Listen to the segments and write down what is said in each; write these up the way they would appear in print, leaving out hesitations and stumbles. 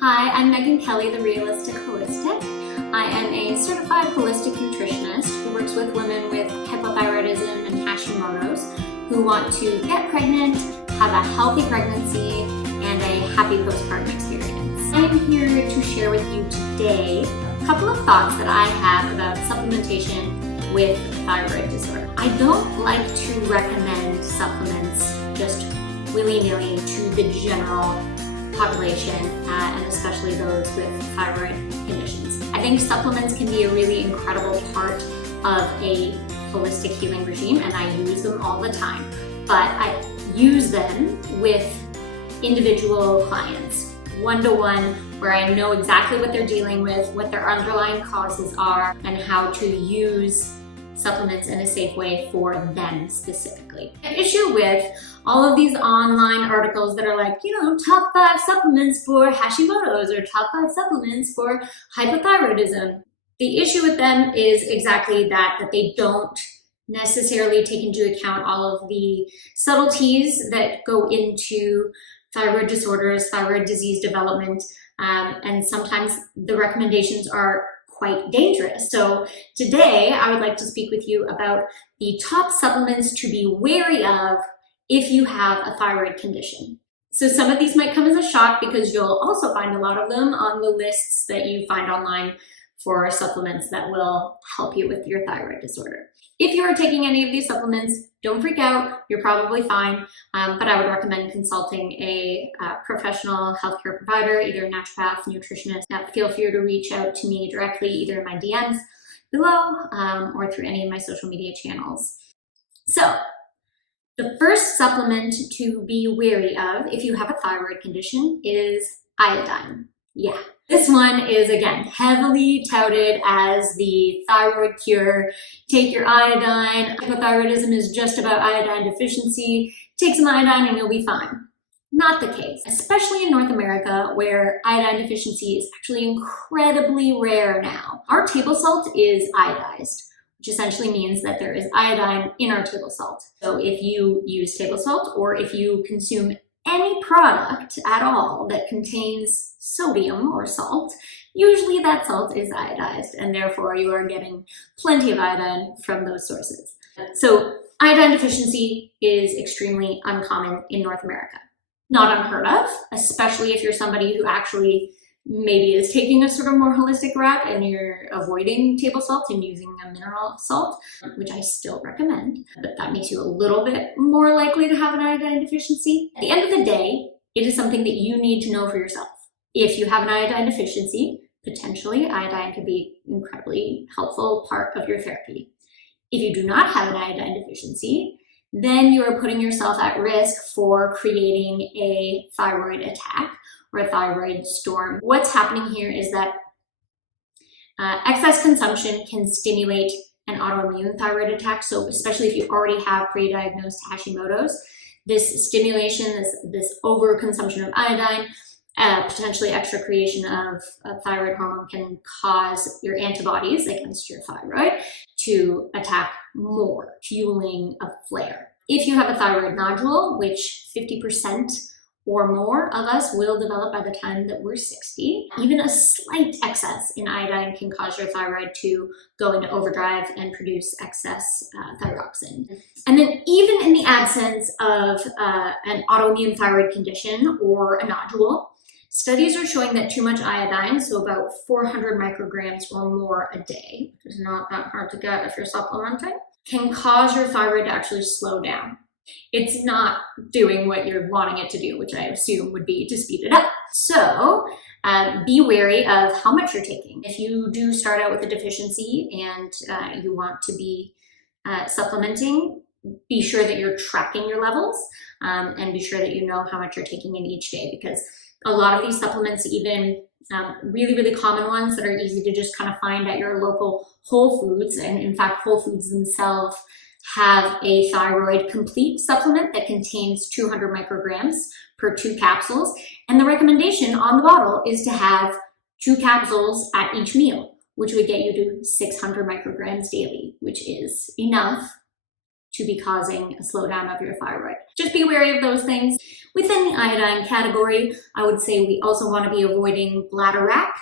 Hi, I'm Megan Kelly, the Realistic Holistic. I am a certified holistic nutritionist who works with women with hypothyroidism and Hashimoto's who want to get pregnant, have a healthy pregnancy, and a happy postpartum experience. I am here to share with you today a couple of thoughts that I have about supplementation with thyroid disorder. I don't like to recommend supplements just willy-nilly to the general population, and especially those with thyroid conditions. I think supplements can be a really incredible part of a holistic healing regime, and I use them all the time. But I use them with individual clients, one-to-one, where I know exactly what they're dealing with, what their underlying causes are, and how to use supplements in a safe way for them specifically. The issue with all of these online articles that are like, top 5 supplements for Hashimoto's or top 5 supplements for hypothyroidism. The issue with them is exactly that they don't necessarily take into account all of the subtleties that go into thyroid disorders, thyroid disease development, and sometimes the recommendations are quite dangerous. So today I would like to speak with you about the top supplements to be wary of if you have a thyroid condition. So some of these might come as a shock because you'll also find a lot of them on the lists that you find online for supplements that will help you with your thyroid disorder. If you are taking any of these supplements, don't freak out, you're probably fine, but I would recommend consulting a professional healthcare provider, either a naturopath, nutritionist. Feel free to reach out to me directly, either in my DMs below or through any of my social media channels. So, the first supplement to be wary of if you have a thyroid condition is iodine. Yeah, this one is, again, heavily touted as the thyroid cure. Take your iodine. Hypothyroidism is just about iodine deficiency. Take some iodine and you'll be fine. Not the case, especially in North America where iodine deficiency is actually incredibly rare now. Our table salt is iodized, which essentially means that there is iodine in our table salt. So if you use table salt or if you consume any product at all that contains sodium or salt, usually that salt is iodized and therefore you are getting plenty of iodine from those sources. So iodine deficiency is extremely uncommon in North America. Not unheard of, especially if you're somebody who actually maybe is taking a sort of more holistic route and you're avoiding table salt and using a mineral salt, which I still recommend, but that makes you a little bit more likely to have an iodine deficiency. At the end of the day, it is something that you need to know for yourself. If you have an iodine deficiency, potentially iodine could be an incredibly helpful part of your therapy. If you do not have an iodine deficiency, then you are putting yourself at risk for creating a thyroid attack or a thyroid storm. What's happening here is that excess consumption can stimulate an autoimmune thyroid attack. So especially if you already have pre-diagnosed Hashimoto's, this stimulation, this overconsumption of iodine, potentially extra creation of thyroid hormone can cause your antibodies against your thyroid to attack more, fueling a flare. If you have a thyroid nodule, which 50% or more of us will develop by the time that we're 60. Even a slight excess in iodine can cause your thyroid to go into overdrive and produce excess thyroxine. And then even in the absence of an autoimmune thyroid condition or a nodule, studies are showing that too much iodine, so about 400 micrograms or more a day, which is not that hard to get if you're supplementing, can cause your thyroid to actually slow down. It's not doing what you're wanting it to do, which I assume would be to speed it up. So be wary of how much you're taking. If you do start out with a deficiency and you want to be supplementing, be sure that you're tracking your levels and be sure that you know how much you're taking in each day, because a lot of these supplements, even really, really common ones that are easy to just kind of find at your local Whole Foods, and in fact, Whole Foods themselves have a thyroid complete supplement that contains 200 micrograms per 2 capsules. And the recommendation on the bottle is to have 2 capsules at each meal, which would get you to 600 micrograms daily, which is enough to be causing a slowdown of your thyroid. Just be wary of those things. Within the iodine category, I would say we also want to be avoiding bladderwrack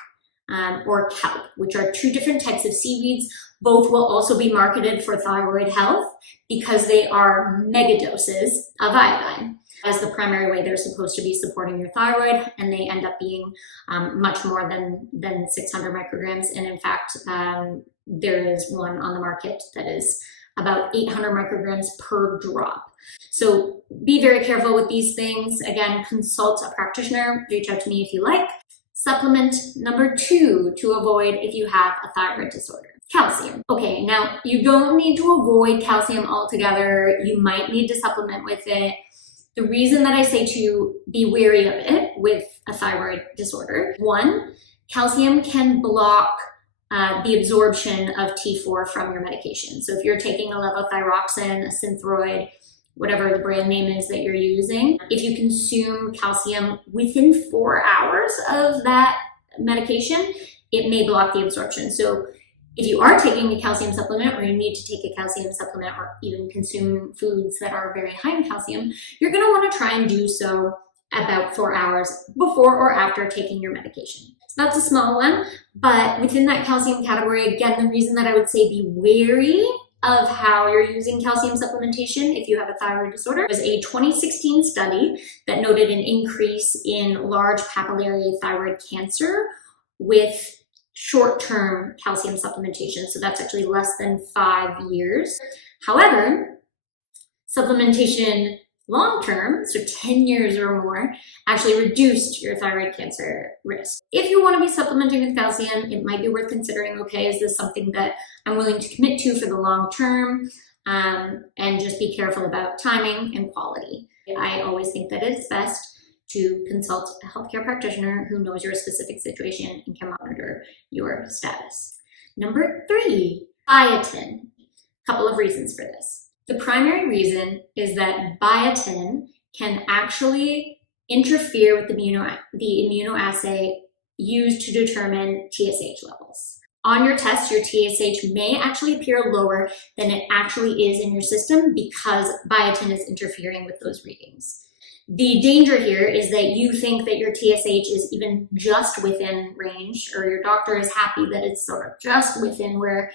or kelp, which are two different types of seaweeds. Both will also be marketed for thyroid health because they are megadoses of iodine as the primary way they're supposed to be supporting your thyroid, and they end up being much more than 600 micrograms. And in fact, there is one on the market that is about 800 micrograms per drop. So be very careful with these things. Again, consult a practitioner, reach out to me if you like. Supplement number 2 to avoid if you have a thyroid disorder. Calcium. Okay, now you don't need to avoid calcium altogether. You might need to supplement with it. The reason that I say to be wary of it with a thyroid disorder, 1, calcium can block the absorption of T4 from your medication. So if you're taking a levothyroxine, a Synthroid, whatever the brand name is that you're using, if you consume calcium within 4 hours of that medication, it may block the absorption. So if you are taking a calcium supplement, or you need to take a calcium supplement, or even consume foods that are very high in calcium, you're going to want to try and do so about 4 hours before or after taking your medication. So that's a small one, but within that calcium category, again, the reason that I would say be wary of how you're using calcium supplementation if you have a thyroid disorder was a 2016 study that noted an increase in large papillary thyroid cancer with short-term calcium supplementation. So that's actually less than 5 years. However, supplementation long-term, so 10 years or more, actually reduced your thyroid cancer risk. If you want to be supplementing with calcium, it might be worth considering, okay, is this something that I'm willing to commit to for the long term? And just be careful about timing and quality. I always think that it's best to consult a healthcare practitioner who knows your specific situation and can monitor your status. Number 3, biotin. Couple of reasons for this. The primary reason is that biotin can actually interfere with the immunoassay used to determine TSH levels. On your test, your TSH may actually appear lower than it actually is in your system because biotin is interfering with those readings. The danger here is that you think that your TSH is even just within range, or your doctor is happy that it's sort of just within where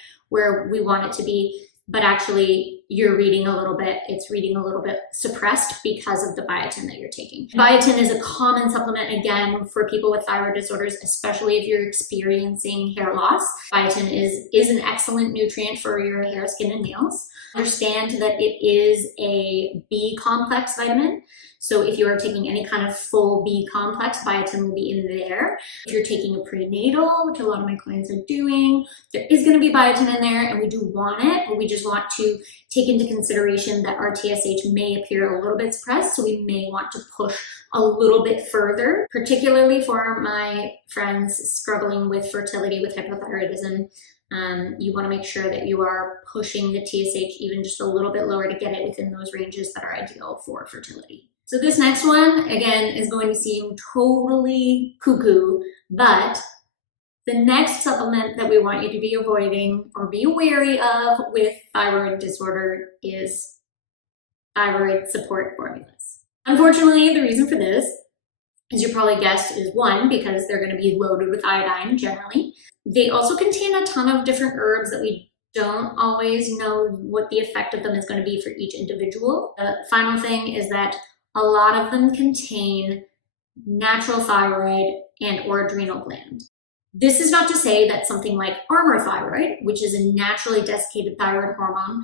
we want it to be, but actually you're reading a little bit, it's reading a little bit suppressed because of the biotin that you're taking. Biotin is a common supplement, again, for people with thyroid disorders, especially if you're experiencing hair loss. Biotin is an excellent nutrient for your hair, skin, and nails. Understand that it is a B complex vitamin. So if you are taking any kind of full B complex, biotin will be in there. If you're taking a prenatal, which a lot of my clients are doing, there is going to be biotin in there, and we do want it, but we just want to take into consideration that our TSH may appear a little bit suppressed, so we may want to push a little bit further, particularly for my friends struggling with fertility with hypothyroidism. You want to make sure that you are pushing the TSH even just a little bit lower to get it within those ranges that are ideal for fertility. So this next one, again, is going to seem totally cuckoo, but the next supplement that we want you to be avoiding or be wary of with thyroid disorder is thyroid support formulas. Unfortunately, the reason for this, as you probably guessed, is 1, because they're going to be loaded with iodine generally. They also contain a ton of different herbs that we don't always know what the effect of them is going to be for each individual. The final thing is that a lot of them contain natural thyroid and or adrenal gland. This is not to say that something like Armour thyroid, which is a naturally desiccated thyroid hormone,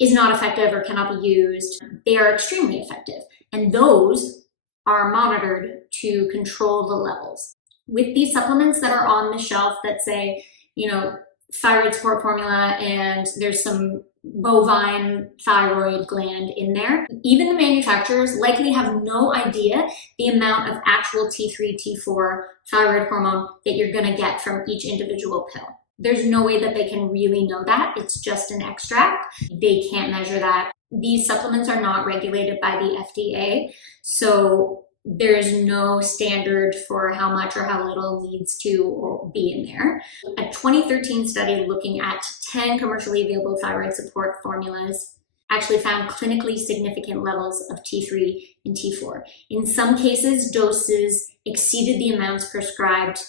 is not effective or cannot be used. They are extremely effective, and those are monitored to control the levels. With these supplements that are on the shelf that say, thyroid support formula, and there's some bovine thyroid gland in there, even the manufacturers likely have no idea the amount of actual T3, T4 thyroid hormone that you're going to get from each individual pill. There's no way that they can really know that. It's just an extract. They can't measure that. These supplements are not regulated by the FDA, so there's no standard for how much or how little needs to or be in there. A 2013 study looking at 10 commercially available thyroid support formulas actually found clinically significant levels of T3 and T4. In some cases, doses exceeded the amounts prescribed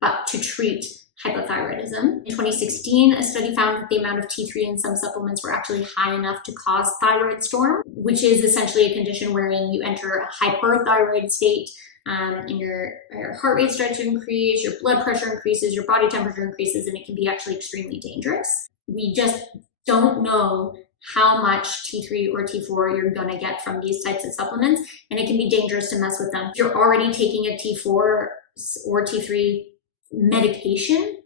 but to treat hypothyroidism. In 2016, a study found that the amount of T3 in some supplements were actually high enough to cause thyroid storm, which is essentially a condition wherein you enter a hyperthyroid state, and your heart rate starts to increase, your blood pressure increases, your body temperature increases, and it can be actually extremely dangerous. We just don't know how much T3 or T4 you're gonna get from these types of supplements, and it can be dangerous to mess with them. If you're already taking a T4 or T3 medication,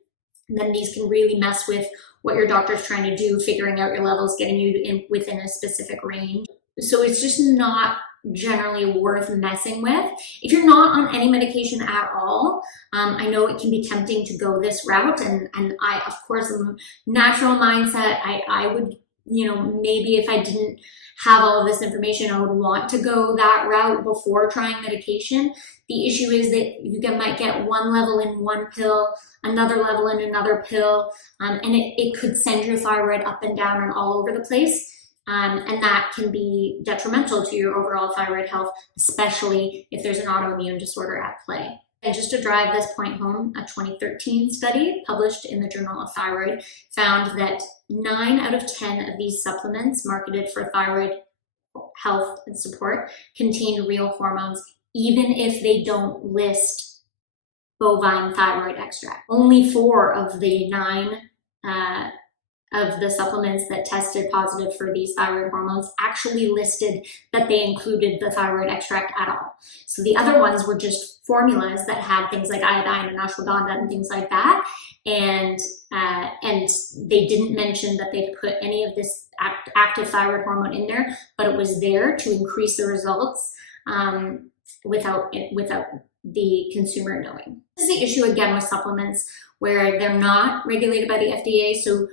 then these can really mess with what your doctor's trying to do, figuring out your levels, getting you within a specific range. So it's just not generally worth messing with. If you're not on any medication at all, I know it can be tempting to go this route, and I, of course, in a natural mindset, I would, maybe if I didn't have all of this information, I would want to go that route before trying medication. The issue is that you might get one level in one pill, another level in another pill, and it could send your thyroid up and down and all over the place. And that can be detrimental to your overall thyroid health, especially if there's an autoimmune disorder at play. And just to drive this point home, a 2013 study published in the Journal of Thyroid found that 9 out of 10 of these supplements marketed for thyroid health and support contain real hormones, even if they don't list bovine thyroid extract. Only 4 of the 9 of the supplements that tested positive for these thyroid hormones actually listed that they included the thyroid extract at all. So the other ones were just formulas that had things like iodine and ashwagandha and things like that, and they didn't mention that they put any of this active thyroid hormone in there, but it was there to increase the results without the consumer knowing. This is the issue again with supplements where they're not regulated by the FDA, so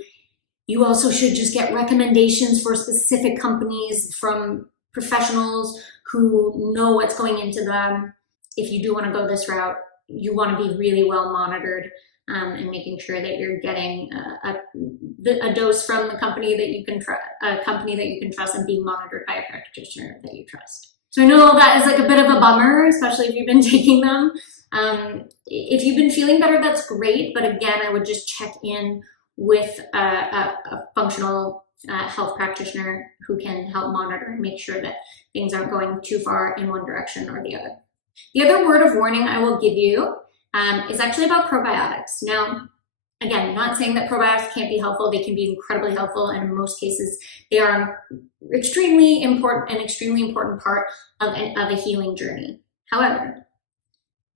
you also should just get recommendations for specific companies from professionals who know what's going into them. If you do want to go this route, you want to be really well monitored and making sure that you're getting a dose from the company that you can trust and being monitored by a practitioner that you trust. So I know that is like a bit of a bummer, especially if you've been taking them. If you've been feeling better, that's great. But again, I would just check in with a functional health practitioner who can help monitor and make sure that things aren't going too far in one direction or the other. The other word of warning I will give you is actually about probiotics. Now, again, not saying that probiotics can't be helpful. They can be incredibly helpful, and in most cases, they are extremely important part of a healing journey. However,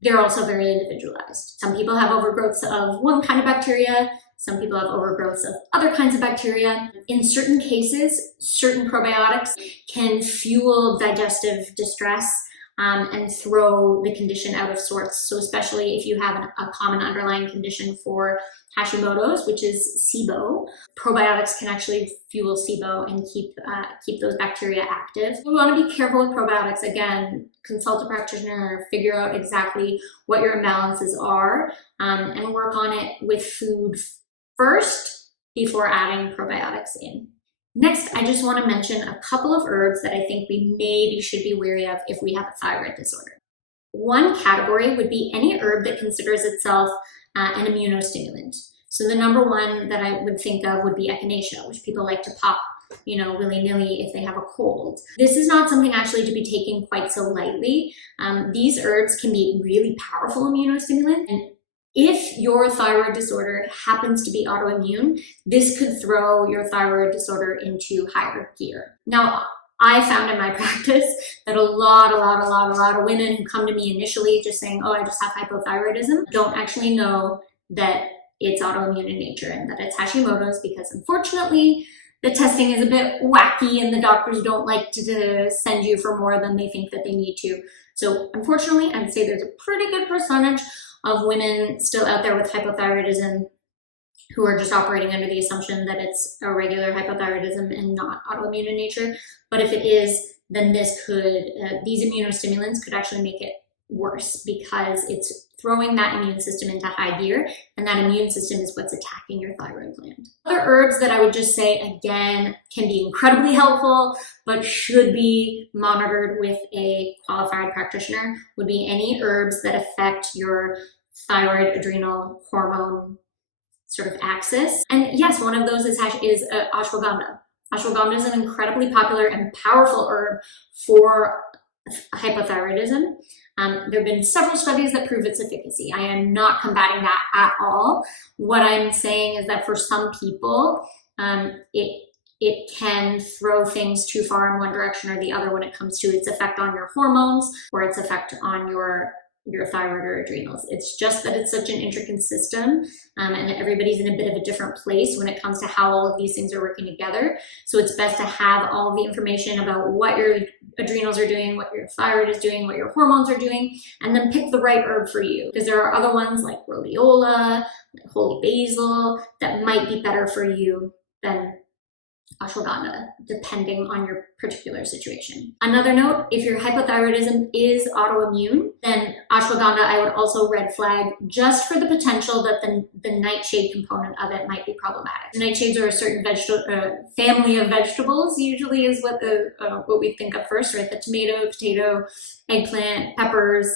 they're also very individualized. Some people have overgrowths of one kind of bacteria. Some people have overgrowths of other kinds of bacteria. In certain cases, certain probiotics can fuel digestive distress and throw the condition out of sorts. So especially if you have a common underlying condition for Hashimoto's, which is SIBO, probiotics can actually fuel SIBO and keep those bacteria active. We want to be careful with probiotics. Again, consult a practitioner, figure out exactly what your imbalances are, and work on it with food first before adding probiotics in. Next, I just want to mention a couple of herbs that I think we maybe should be wary of if we have a thyroid disorder. One category would be any herb that considers itself an immunostimulant. So the number one that I would think of would be echinacea, which people like to pop, willy-nilly if they have a cold. This is not something actually to be taken quite so lightly. These herbs can be really powerful immunostimulants, and if your thyroid disorder happens to be autoimmune, this could throw your thyroid disorder into higher gear. Now, I found in my practice that a lot of women who come to me initially just saying, oh, I just have hypothyroidism, don't actually know that it's autoimmune in nature and that it's Hashimoto's, because unfortunately, the testing is a bit wacky and the doctors don't like to send you for more than they think that they need to. So unfortunately, I'd say there's a pretty good percentage of women still out there with hypothyroidism who are just operating under the assumption that it's a regular hypothyroidism and not autoimmune in nature. But if it is, then these immunostimulants could actually make it worse, because it's throwing that immune system into high gear, and that immune system is what's attacking your thyroid gland. Other herbs that I would just say, again, can be incredibly helpful, but should be monitored with a qualified practitioner would be any herbs that affect your thyroid adrenal hormone sort of axis. And yes, one of those is ashwagandha. Ashwagandha is an incredibly popular and powerful herb for hypothyroidism. There have been several studies that prove its efficacy. I am not combating that at all. What I'm saying is that for some people, it can throw things too far in one direction or the other when it comes to its effect on your hormones or its effect on your thyroid or adrenals. It's just that it's such an intricate system, and everybody's in a bit of a different place when it comes to how all of these things are working together. So it's best to have all the information about what your adrenals are doing, what your thyroid is doing, what your hormones are doing, and then pick the right herb for you. Because there are other ones like rhodiola, like holy basil, that might be better for you than ashwagandha, depending on your particular situation. Another note, if your hypothyroidism is autoimmune, then ashwagandha I would also red flag just for the potential that the nightshade component of it might be problematic. Nightshades are a certain family of vegetables, usually is what we think of first, right? The tomato, potato, eggplant, peppers.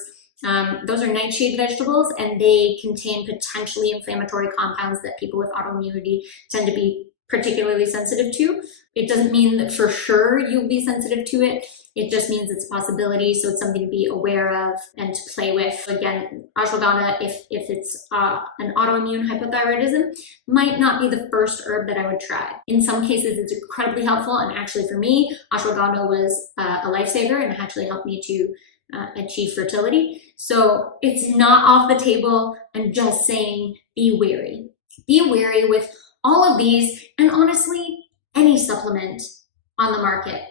Those are nightshade vegetables, and they contain potentially inflammatory compounds that people with autoimmunity tend to be particularly sensitive to. It doesn't mean that for sure you'll be sensitive to it. It just means it's a possibility, so it's something to be aware of and to play with. Again, ashwagandha, if it's an autoimmune hypothyroidism, might not be the first herb that I would try. In some cases, it's incredibly helpful, and actually for me, ashwagandha was a lifesaver and actually helped me to achieve fertility. So it's not off the table. I'm just saying, be wary. Be wary with all of these, and honestly, any supplement on the market.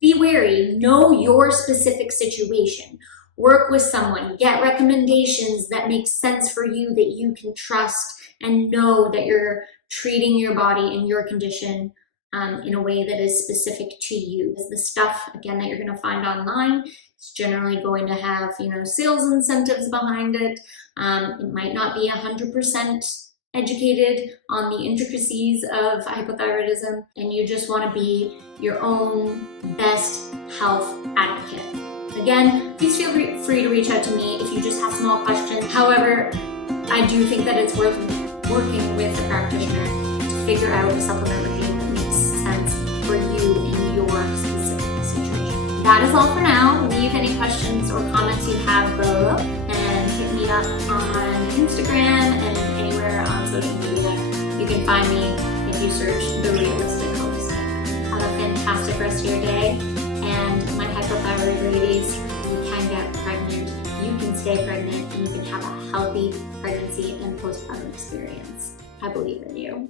Be wary, know your specific situation. Work with someone, get recommendations that make sense for you, that you can trust, and know that you're treating your body and your condition in a way that is specific to you. The stuff, again, that you're gonna find online is generally going to have, sales incentives behind it. It might not be 100% educated on the intricacies of hypothyroidism, and you just want to be your own best health advocate. Again, please feel free to reach out to me if you just have small questions. However, I do think that it's worth working with a practitioner to figure out a supplement regime that makes sense for you in your specific situation. That is all for now. Leave any questions or comments you have below, and hit me up on Instagram and anywhere on social media. You can find me if you search The Realistic Holistic. Have a fantastic rest of your day, and my hypothyroid ladies, you can get pregnant, you can stay pregnant, and you can have a healthy pregnancy and postpartum experience. I believe in you.